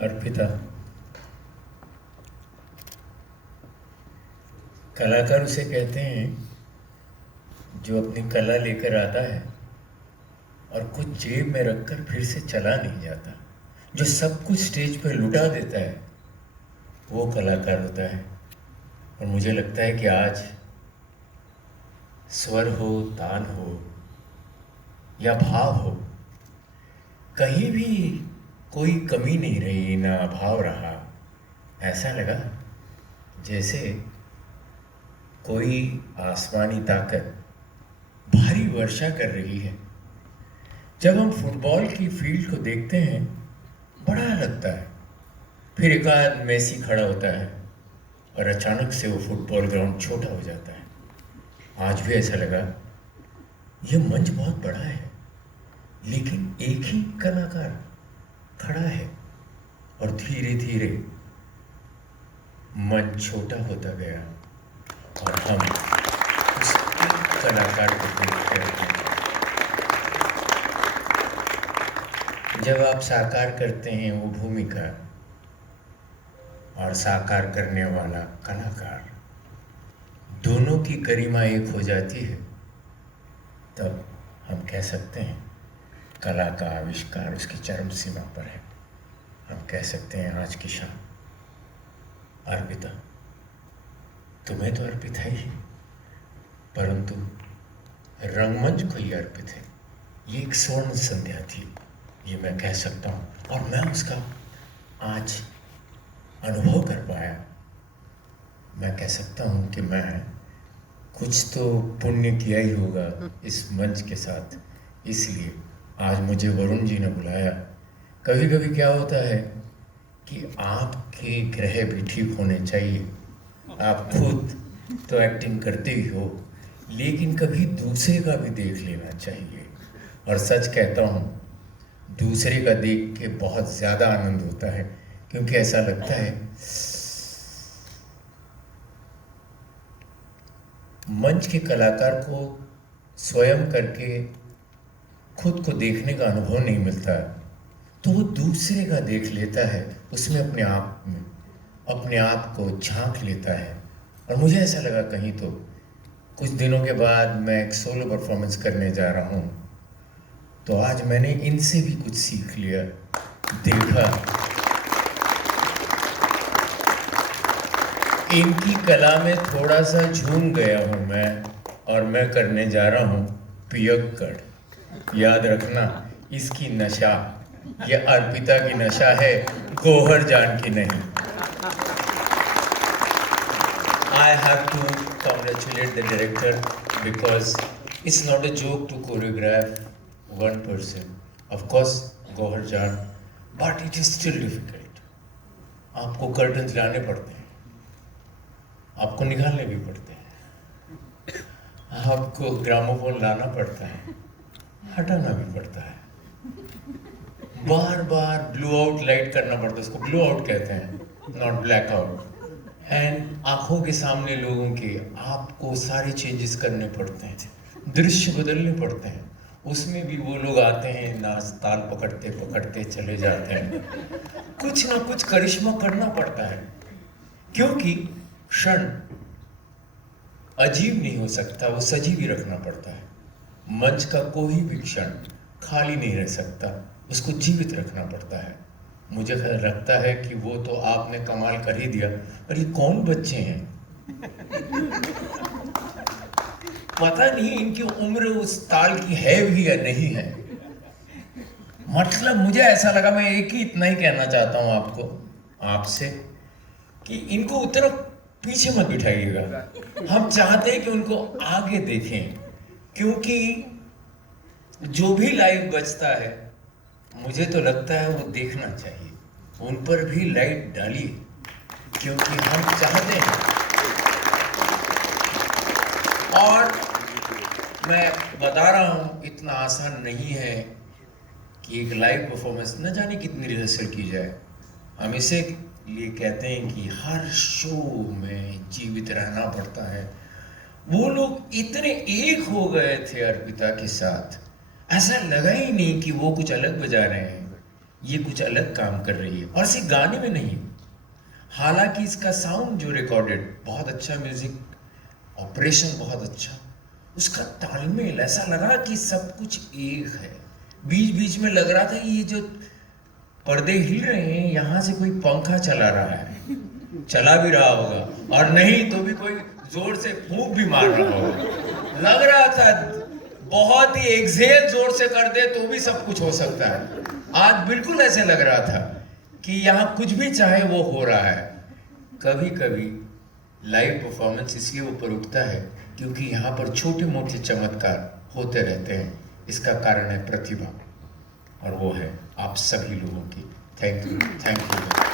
अर्पिता, कलाकार उसे कहते हैं जो अपनी कला लेकर आता है और कुछ जेब में रखकर फिर से चला नहीं जाता, जो सब कुछ स्टेज पर लुटा देता है, वो कलाकार होता है। और मुझे लगता है कि आज स्वर हो, तान हो या भाव हो, कहीं भी कोई कमी नहीं रही, ना अभाव रहा। ऐसा लगा जैसे कोई आसमानी ताकत भारी वर्षा कर रही है। जब हम फुटबॉल की फील्ड को देखते हैं, बड़ा लगता है। फिर एक आध मेसी खड़ा होता है और अचानक से वो फुटबॉल ग्राउंड छोटा हो जाता है। आज भी ऐसा लगा, ये मंच बहुत बड़ा है, लेकिन एक ही कलाकार खड़ा है। और धीरे धीरे मंच छोटा होता गया और हम उस एक कलाकार को देखते रहते हैं। जब आप साकार करते हैं वो भूमिका और साकार करने वाला कलाकार, दोनों की गरिमा एक हो जाती है, तब हम कह सकते हैं कला का आविष्कार उसकी चरम सीमा पर है। हम कह सकते हैं आज की शाम अर्पिता, तुम्हें तो अर्पित है ही, परंतु रंगमंच को ही अर्पित है। ये एक स्वर्ण संध्या थी, ये मैं कह सकता हूँ, और मैं उसका आज अनुभव कर पाया। मैं कह सकता हूँ कि मैं कुछ तो पुण्य किया ही होगा इस मंच के साथ, इसलिए आज मुझे वरुण जी ने बुलाया। कभी कभी क्या होता है कि आपके ग्रह भी ठीक होने चाहिए। आप खुद तो एक्टिंग करते ही हो, लेकिन कभी दूसरे का भी देख लेना चाहिए। और सच कहता हूँ, दूसरे का देख के बहुत ज़्यादा आनंद होता है, क्योंकि ऐसा लगता है मंच के कलाकार को स्वयं करके खुद को देखने का अनुभव नहीं मिलता, तो वो दूसरे का देख लेता है, उसमें अपने आप को झांक लेता है। और मुझे ऐसा लगा कहीं तो कुछ दिनों के बाद मैं एक सोलो परफॉर्मेंस करने जा रहा हूँ, तो आज मैंने इनसे भी कुछ सीख लिया, देखा इनकी कला में थोड़ा सा झूम गया हूँ मैं, और मैं करने जा रहा हूँ पियक्कड़। याद रखना, इसकी नशा ये अर्पिता की नशा है, गौहर जान की नहीं। I have to congratulate the director because it's not a joke to choreograph one person. Of course, Gauhar जान, but it is still difficult. आपको कर्टन्स लाने पड़ते हैं, आपको निकालने भी पड़ते हैं, आपको ग्रामोफोन लाना पड़ता है, हटाना भी पड़ता है, बार बार ब्लू आउट लाइट करना पड़ता है, उसको ब्लू आउट कहते हैं, नॉट ब्लैक आउट। एंड आंखों के सामने लोगों के आपको सारे चेंजेस करने पड़ते हैं, दृश्य बदलने पड़ते हैं। उसमें भी वो लोग आते हैं, नाच ताल पकड़ते पकड़ते चले जाते हैं। कुछ ना कुछ करिश्मा करना पड़ता है, क्योंकि क्षण अजीब नहीं हो सकता, वो सजीव ही रखना पड़ता है। मंच का कोई भी क्षण खाली नहीं रह सकता, उसको जीवित रखना पड़ता है। मुझे लगता है कि वो तो आपने कमाल कर ही दिया। पर ये कौन बच्चे हैं, पता नहीं इनकी उम्र उस ताल की है भी या नहीं है। मतलब मुझे ऐसा लगा, मैं एक ही इतना ही कहना चाहता हूँ आपको, आपसे, कि इनको उतना पीछे मत बिठाइएगा। हम चाहते हैं कि उनको आगे देखें, क्योंकि जो भी लाइव बचता है, मुझे तो लगता है वो देखना चाहिए। उन पर भी लाइट डालिए, क्योंकि हम चाहते हैं। और मैं बता रहा हूँ, इतना आसान नहीं है कि एक लाइव परफॉर्मेंस न जाने कितनी रिहर्सल की जाए। हम इसे लिए कहते हैं कि हर शो में जीवित रहना पड़ता है। वो लोग इतने एक हो गए थे अर्पिता के साथ, ऐसा लगा ही नहीं कि वो कुछ अलग बजा रहे हैं। ये कुछ अलग काम कर रही है, और सिर्फ गाने में नहीं, हालांकि इसका साउंड जो रिकॉर्डेड बहुत अच्छा, म्यूजिक ऑपरेशन बहुत अच्छा, उसका तालमेल ऐसा लगा कि सब कुछ एक है। बीच बीच में लग रहा था कि ये जो पर्दे हिल रहे हैं यहाँ से कोई पंखा चला रहा है, चला भी रहा होगा, और नहीं तो भी कोई जोर से फूंक भी मार रहा होगा। लग रहा था बहुत ही एक्सेल जोर से कर दे तो भी सब कुछ हो सकता है। आज बिल्कुल ऐसे लग रहा था कि यहाँ कुछ भी चाहे वो हो रहा है। कभी कभी लाइव परफॉर्मेंस इसलिए ऊपर उठता है क्योंकि यहाँ पर छोटे मोटे चमत्कार होते रहते हैं। इसका कारण है प्रतिभा, और वो है आप सभी लोगों की। Thank you, thank you.